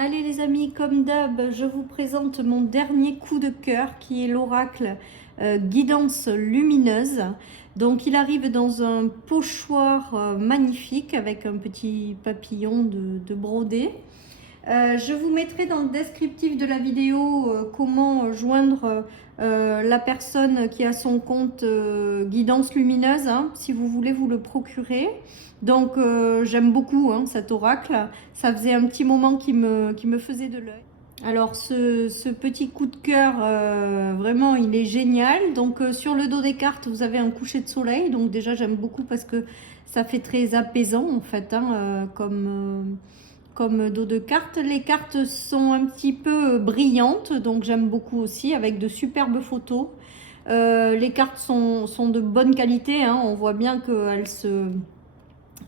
Allez les amis, comme d'hab, je vous présente mon dernier coup de cœur qui est l'oracle Guidance Lumineuse. Donc il arrive dans un pochoir magnifique avec un petit papillon de brodé. Je vous mettrai dans le descriptif de la vidéo comment joindre la personne qui a son compte Guidance Lumineuse, hein, si vous voulez vous le procurer. Donc j'aime beaucoup cet oracle, ça faisait un petit moment qu'il me faisait de l'œil. Alors ce petit coup de cœur, vraiment il est génial. Donc sur le dos des cartes vous avez un coucher de soleil, donc déjà j'aime beaucoup parce que ça fait très apaisant en fait, hein, comme dos de cartes. Les cartes sont un petit peu brillantes, donc j'aime beaucoup aussi, avec de superbes photos. Les cartes sont de bonne qualité, hein, on voit bien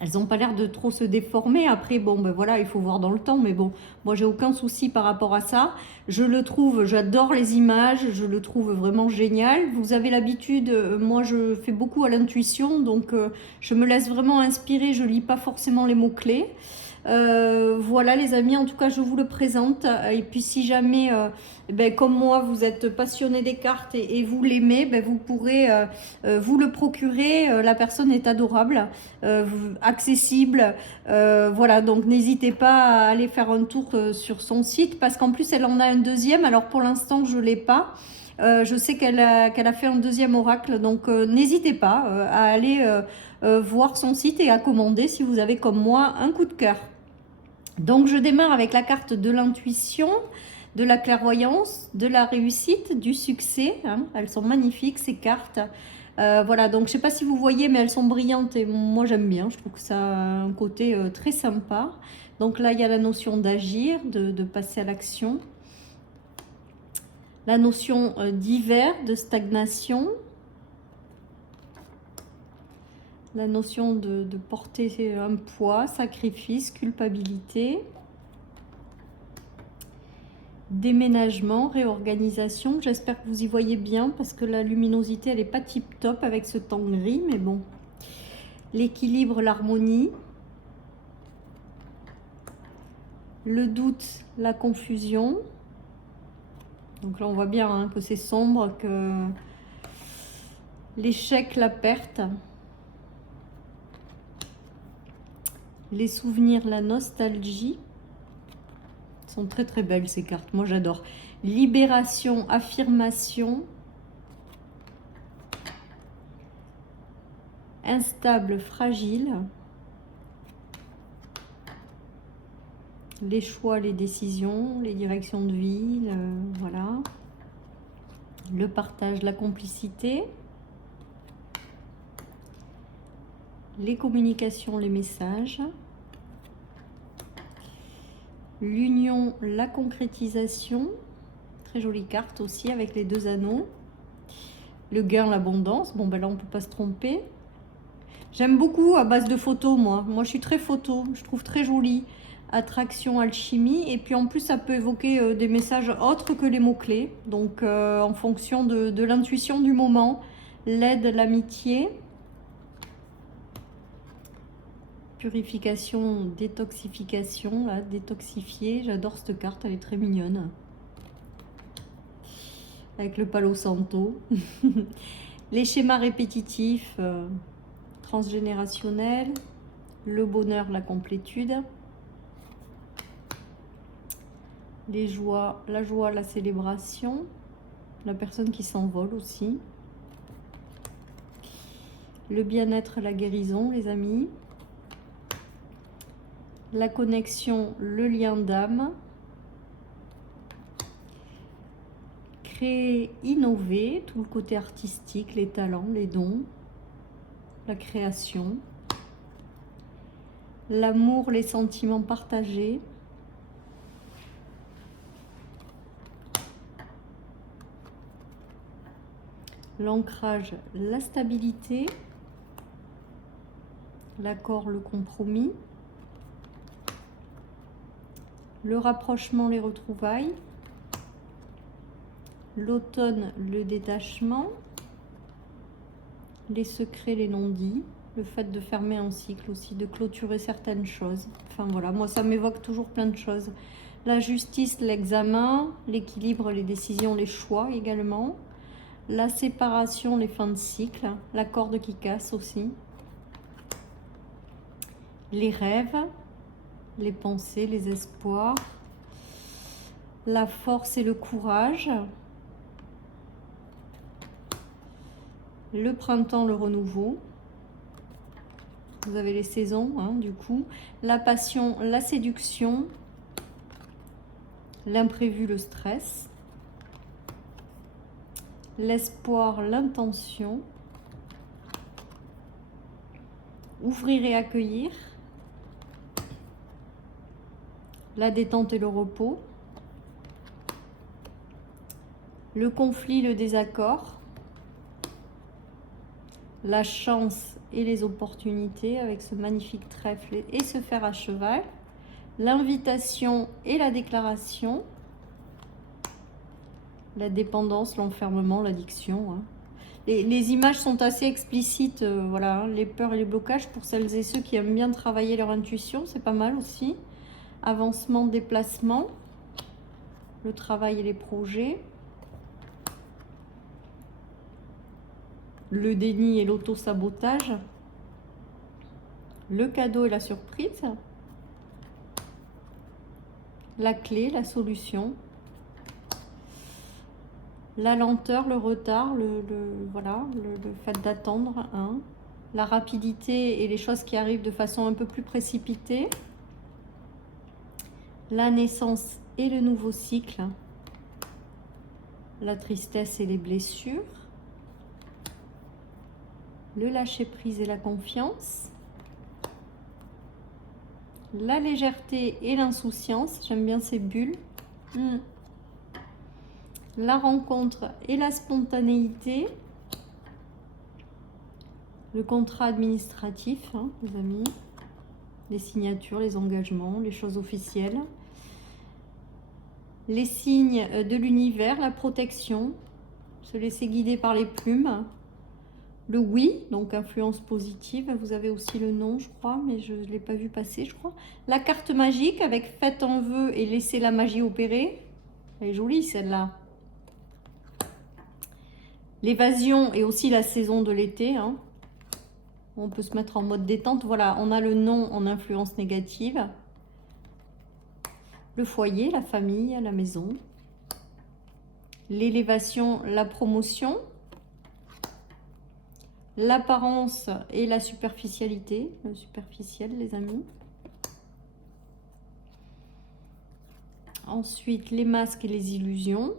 elles n'ont pas l'air de trop se déformer. Après, bon, ben voilà, il faut voir dans le temps. Mais bon, moi, j'ai aucun souci par rapport à ça. Je le trouve, j'adore les images. Je le trouve vraiment génial. Vous avez l'habitude, moi, je fais beaucoup à l'intuition. Donc, je me laisse vraiment inspirer. Je lis pas forcément les mots-clés. Voilà les amis, en tout cas je vous le présente. Et puis si jamais comme moi vous êtes passionné des cartes et vous l'aimez, vous pourrez vous le procurer. La personne est adorable, accessible, voilà, donc n'hésitez pas à aller faire un tour sur son site, parce qu'en plus elle en a un deuxième. Alors pour l'instant je l'ai pas. Je sais qu'elle a fait un deuxième oracle, donc n'hésitez pas à aller voir son site et à commander si vous avez comme moi un coup de cœur. Donc je démarre avec la carte de l'intuition, de la clairvoyance, de la réussite, du succès, hein. Elles sont magnifiques ces cartes. Voilà, donc je ne sais pas si vous voyez, mais elles sont brillantes et moi j'aime bien. Je trouve que ça a un côté très sympa. Donc là, il y a la notion d'agir, de passer à l'action. La notion d'hiver, de stagnation. La notion de porter un poids, sacrifice, culpabilité. Déménagement, réorganisation. J'espère que vous y voyez bien parce que la luminosité, elle n'est pas tip top avec ce temps gris, mais bon. L'équilibre, l'harmonie. Le doute, la confusion. Donc là, on voit bien que c'est sombre, que l'échec, la perte. Les souvenirs, la nostalgie. Elles sont très très belles ces cartes, moi j'adore. Libération, affirmation. Instable, fragile. Les choix, les décisions, les directions de vie, voilà. Le partage, la complicité. Les communications, les messages. L'union, la concrétisation. Très jolie carte aussi avec les deux anneaux. Le gain, l'abondance. Bon, ben là, on ne peut pas se tromper. J'aime beaucoup à base de photos, moi. Moi, je suis très photo. Je trouve très joli. Attraction, alchimie. Et puis, en plus, ça peut évoquer des messages autres que les mots-clés. Donc, en fonction de l'intuition du moment. L'aide, l'amitié. Purification, détoxification. Là, détoxifier. J'adore cette carte. Elle est très mignonne. Avec le Palo Santo. Les schémas répétitifs. Transgénérationnel, le bonheur, la complétude, les joies, la célébration, la personne qui s'envole aussi, le bien-être, la guérison, les amis, la connexion, le lien d'âme, créer, innover, tout le côté artistique, les talents, les dons, la création, l'amour, les sentiments partagés, l'ancrage, la stabilité, l'accord, le compromis, le rapprochement, les retrouvailles, l'automne, le détachement, les secrets, les non-dits, le fait de fermer un cycle aussi, de clôturer certaines choses. Enfin voilà, moi ça m'évoque toujours plein de choses. La justice, l'examen, l'équilibre, les décisions, les choix également. La séparation, les fins de cycle. La corde qui casse aussi. Les rêves, les pensées, les espoirs. La force et le courage. Le printemps, le renouveau. Vous avez les saisons, hein, du coup. La passion, la séduction. L'imprévu, le stress. L'espoir, l'intention. Ouvrir et accueillir. La détente et le repos. Le conflit, le désaccord. La chance et les opportunités avec ce magnifique trèfle et ce fer à cheval. L'invitation et la déclaration. La dépendance, l'enfermement, l'addiction. Hein. Les images sont assez explicites, voilà, les peurs et les blocages pour celles et ceux qui aiment bien travailler leur intuition, c'est pas mal aussi. Avancement, déplacement, le travail et les projets. Le déni et l'auto-sabotage, le cadeau et la surprise, la clé, la solution, la lenteur, le retard, voilà, le fait d'attendre, hein, la rapidité et les choses qui arrivent de façon un peu plus précipitée, la naissance et le nouveau cycle, la tristesse et les blessures, le lâcher-prise et la confiance, la légèreté et l'insouciance, j'aime bien ces bulles, la rencontre et la spontanéité, le contrat administratif, hein, les amis, les signatures, les engagements, les choses officielles, les signes de l'univers, la protection, se laisser guider par les plumes, le oui, donc influence positive, vous avez aussi le non, je crois, mais je ne l'ai pas vu passer, je crois. La carte magique avec faites un vœu et laissez la magie opérer. Elle est jolie celle-là. L'évasion et aussi la saison de l'été. Hein. On peut se mettre en mode détente. Voilà, on a le non en influence négative. Le foyer, la famille, la maison. L'élévation, la promotion. L'apparence et la superficialité, le superficiel, les amis. Ensuite, les masques et les illusions.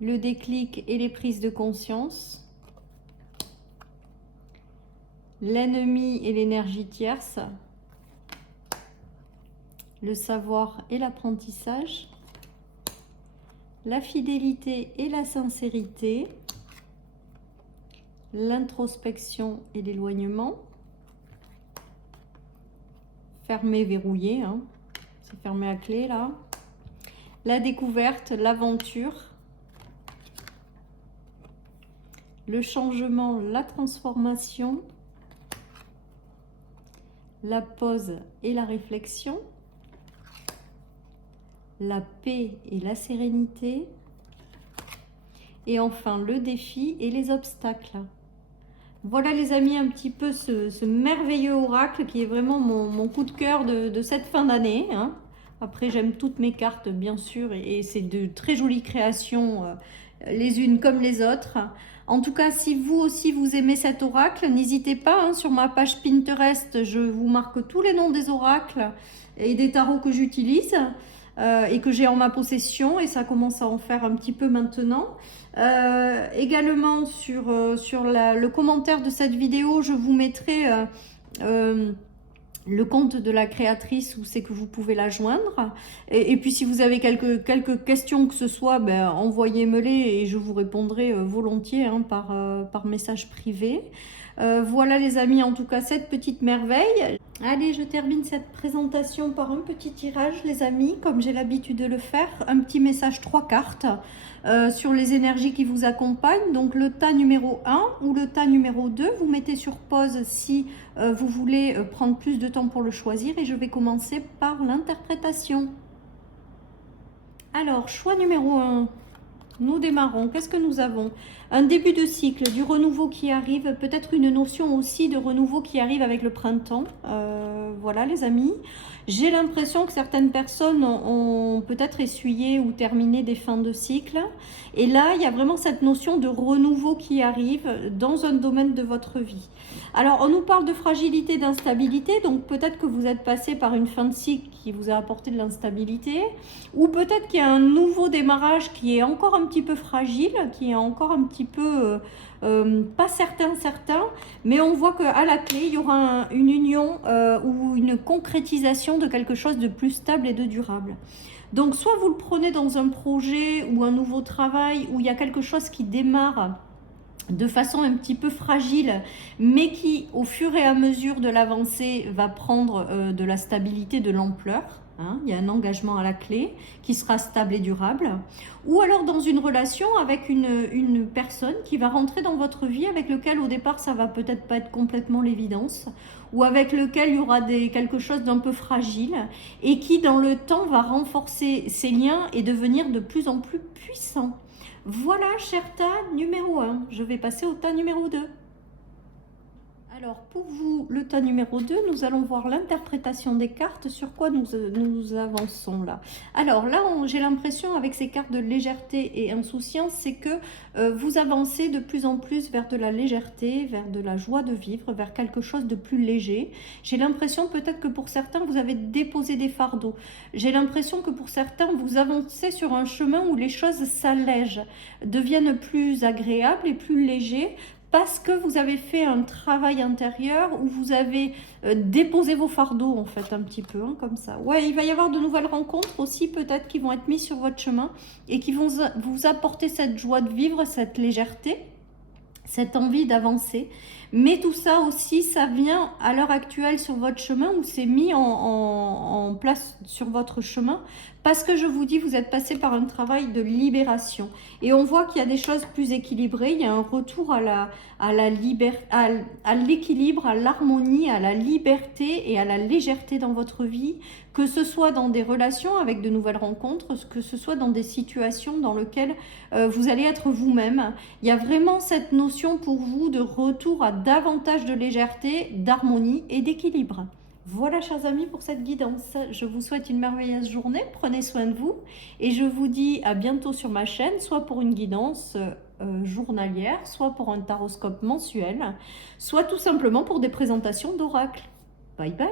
Le déclic et les prises de conscience. L'ennemi et l'énergie tierce. Le savoir et l'apprentissage. La fidélité et la sincérité. L'introspection et l'éloignement. Fermé, verrouillé, hein. C'est fermé à clé là. La découverte, l'aventure. Le changement, la transformation. La pause et la réflexion. La paix et la sérénité. Et enfin, le défi et les obstacles. Voilà les amis, un petit peu ce merveilleux oracle qui est vraiment mon coup de cœur de cette fin d'année. Hein. Après, j'aime toutes mes cartes, bien sûr, et c'est de très jolies créations, les unes comme les autres. En tout cas, si vous aussi vous aimez cet oracle, n'hésitez pas, hein, sur ma page Pinterest, je vous marque tous les noms des oracles et des tarots que j'utilise et que j'ai en ma possession, et ça commence à en faire un petit peu maintenant. Également sur le commentaire de cette vidéo, je vous mettrai le compte de la créatrice où c'est que vous pouvez la joindre. Et puis si vous avez quelques questions que ce soit, ben, envoyez-me-les et je vous répondrai volontiers, hein, par message privé. Voilà les amis, en tout cas cette petite merveille. Allez, je termine cette présentation par un petit tirage les amis, comme j'ai l'habitude de le faire. Un petit message 3 cartes sur les énergies qui vous accompagnent. Donc le tas numéro 1 ou le tas numéro 2, vous mettez sur pause si vous voulez prendre plus de temps pour le choisir. Et je vais commencer par l'interprétation. Alors, choix numéro 1. Nous démarrons. Qu'est-ce que nous avons? Un début de cycle, du renouveau qui arrive, peut-être une notion aussi de renouveau qui arrive avec le printemps. Voilà les amis. J'ai l'impression que certaines personnes ont peut-être essuyé ou terminé des fins de cycle. Et là, il y a vraiment cette notion de renouveau qui arrive dans un domaine de votre vie. Alors, on nous parle de fragilité, d'instabilité. Donc, peut-être que vous êtes passé par une fin de cycle qui vous a apporté de l'instabilité. Ou peut-être qu'il y a un nouveau démarrage qui est encore un petit peu fragile, qui est encore un petit peu pas certain, mais on voit qu'à la clé, il y aura une union ou une concrétisation de quelque chose de plus stable et de durable. Donc, soit vous le prenez dans un projet ou un nouveau travail où il y a quelque chose qui démarre de façon un petit peu fragile, mais qui, au fur et à mesure de l'avancée, va prendre de la stabilité, de l'ampleur. Hein, il y a un engagement à la clé qui sera stable et durable. Ou alors dans une relation avec une personne qui va rentrer dans votre vie, avec lequel au départ ça va peut-être pas être complètement l'évidence, ou avec lequel il y aura quelque chose d'un peu fragile, et qui dans le temps va renforcer ses liens et devenir de plus en plus puissant. Voilà, cher tas numéro 1. Je vais passer au tas numéro 2. Alors, pour vous, le tas numéro 2, nous allons voir l'interprétation des cartes, sur quoi nous avançons là. Alors là, j'ai l'impression, avec ces cartes de légèreté et insouciance, c'est que vous avancez de plus en plus vers de la légèreté, vers de la joie de vivre, vers quelque chose de plus léger. J'ai l'impression peut-être que pour certains, vous avez déposé des fardeaux. J'ai l'impression que pour certains, vous avancez sur un chemin où les choses s'allègent, deviennent plus agréables et plus légers, parce que vous avez fait un travail intérieur où vous avez déposé vos fardeaux, en fait, un petit peu, hein, comme ça. Ouais, il va y avoir de nouvelles rencontres aussi, peut-être, qui vont être mises sur votre chemin et qui vont vous apporter cette joie de vivre, cette légèreté, cette envie d'avancer. Mais tout ça aussi, ça vient à l'heure actuelle sur votre chemin, ou c'est mis en place sur votre chemin, parce que je vous dis, vous êtes passé par un travail de libération. Et on voit qu'il y a des choses plus équilibrées, il y a un retour à l'équilibre, à l'harmonie, à la liberté et à la légèreté dans votre vie, que ce soit dans des relations avec de nouvelles rencontres, que ce soit dans des situations dans lesquelles vous allez être vous-même. Il y a vraiment cette notion pour vous de retour à davantage de légèreté, d'harmonie et d'équilibre. Voilà, chers amis, pour cette guidance. Je vous souhaite une merveilleuse journée. Prenez soin de vous et je vous dis à bientôt sur ma chaîne, soit pour une guidance journalière, soit pour un taroscope mensuel, soit tout simplement pour des présentations d'oracles. Bye bye.